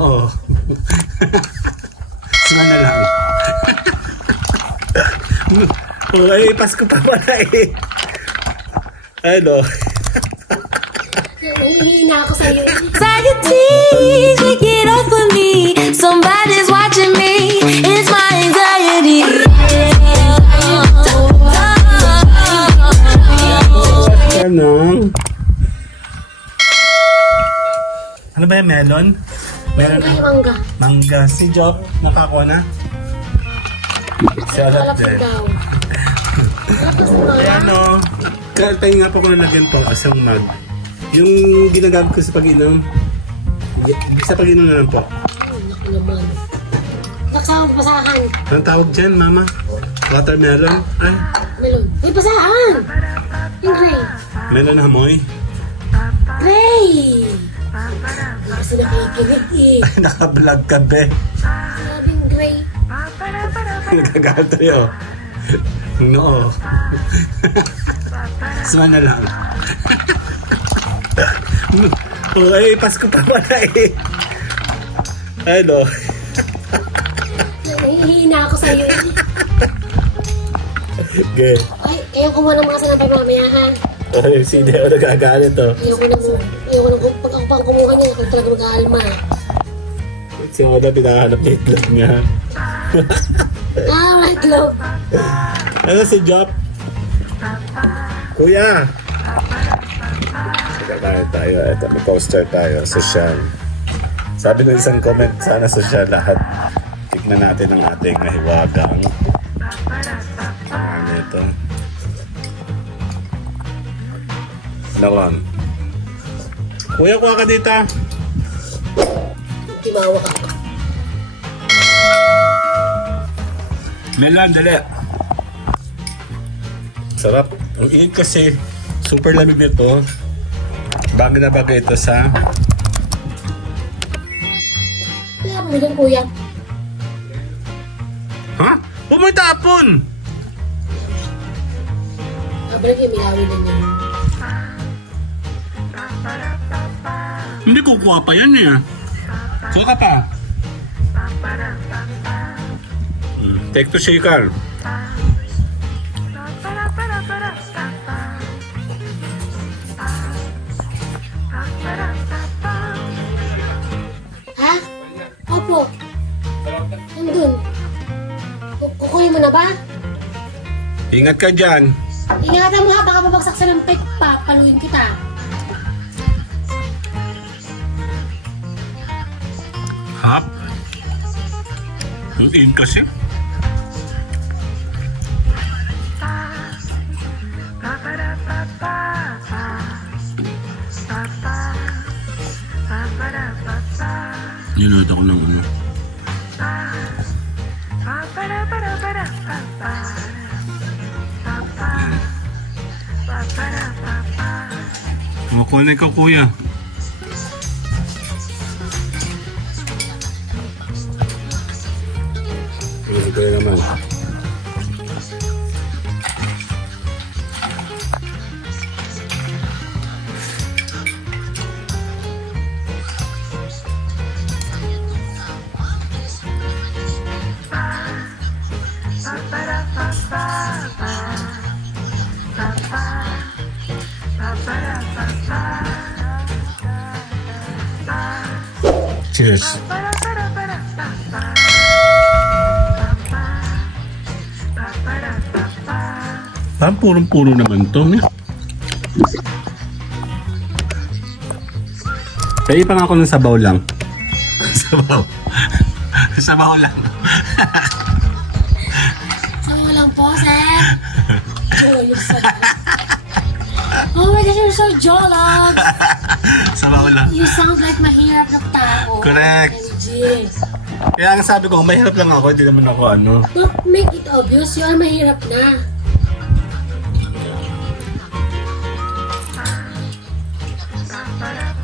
No. Sima na lang. Oh, ay, Pasko pa pala eh. Ano? Nahihina ako sa'yo. Anxiety, take it off of me. Somebody's watching me. It's my anxiety. Ano? Ano ba yung melon? Meron Ay, mangga. mangga. Si Job, nakakuha na? Si Alat Malapit din. daw. Malakas na. Ayan o. Tayo nga po ko nalagyan pang asang mag. Yung ginagamit ko sa pag-inom. Sa pag-inom na lang po. Naku naman. Naksawang basahan. Anong tawag dyan, mama? Watermelon? Ay, Melon. Uy, basahan! Yung gray. melon na hamoy. Gray! Hindi kasi nakikinig eh. Ay, naka-vlog ka, be. Sabing gray. Nagagalit tayo. No. Sima na lang. Oh, ay, Pasko pa pala eh. Ano? Nahihina ako sa'yo. Okay. Ay, kayo kumuha ng mga sanampay mamaya ha. Ay, si Deo nagagalit oh. Ayoko nang pag ako pang kumuha niya, ako talaga mag-aalma. Si Oda pinahanap na itlog niya. Right, love. Ano si Job? Kuya! Tayo. Ito, may poster tayo. Social. Sabi ng isang comment, sana social lahat. Tignan natin ang ating nahiwagang. Ano ito? Nawan. Kuya, kuha ka dito. Timawa ka. Melon, dali. Sarap. Ang init kasi, super lamig nito. Bagay na bagay ito sa... Kaya mo dyan, kuya. Ha? Huwag mo itapon! Habang yung milawin na niya. Hindi kukuha pa yan eh. Kuha ka pa. Take to shaker. Ha? Opo. Nandun. Kukunin mo na ba? Ingat ka dyan. Ingatan mo ha, baka babagsak sa lampay. Papaluin kita. Hap? Ang init kasi. Nilod ako ng ano. Makuha na ikaw, kuya. Ano ko naman? Cheers. Parang purong-puro naman to. Kaya pa nga ako ng sabaw lang. Sabaw. Sabaw lang. Sabaw lang po, sir. Oh my gosh, you're so jolly. Sabaw lang. You sound like mahirap na tao. Correct. MG. Kaya ang sabi ko, mahirap lang ako. Hindi naman ako ano. Don't make it obvious, you are mahirap na.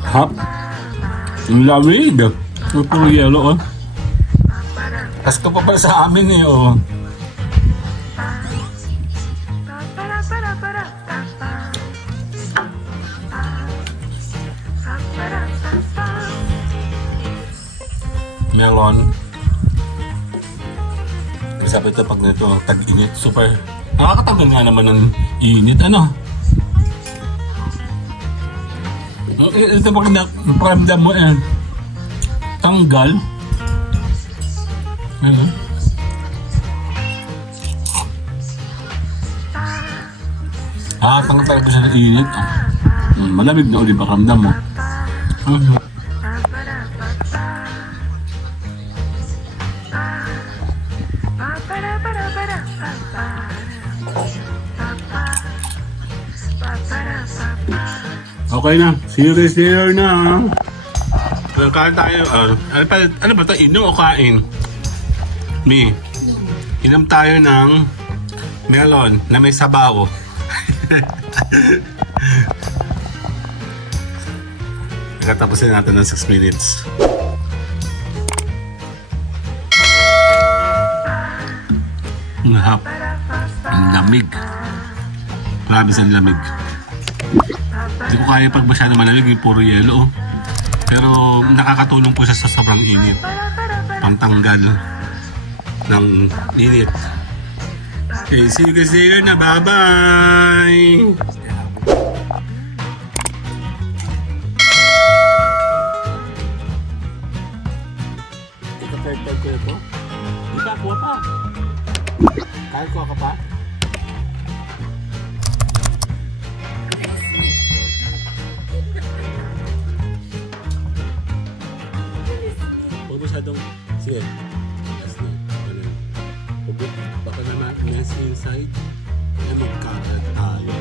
Hap. Ang lamig. Puro yellow oh. Pasko pa pala sa amin eh oh. melon. Sabi ito pag nito tag-init, super nakakatanggal nga naman ng init, ano? Ito pag naparamdam mo tanggal. Ano? Tanggal talaga siya ng init. Malamig na ulit paramdam mo. Okay na, series na. Kain tayo. Ano ba ito? Inom o kain? Mi, inom tayo ng melon na may sabaw. Nakatapusin natin ng 6 minutes. Ang lamig. Grabe sa lamig. Hindi ko kaya pag masyado malamig, yung puro yelo. Pero nakakatulong po siya sa sobrang init. Pantanggal ng init. Okay, see you guys later na. Bye-bye! Third ko ito. Di ba? Kuha pa. Kaya kuha ka pa? Huwag masyadong... Sige. Yes na. Huwag baka naman mess inside. Ay magkakat tayo.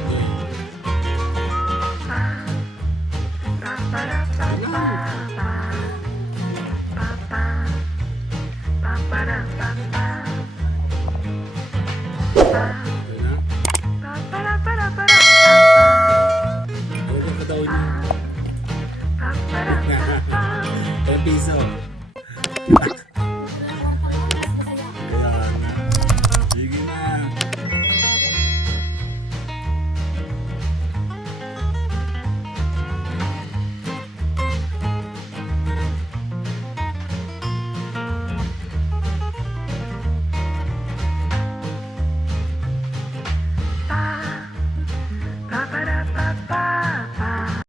Kailangan.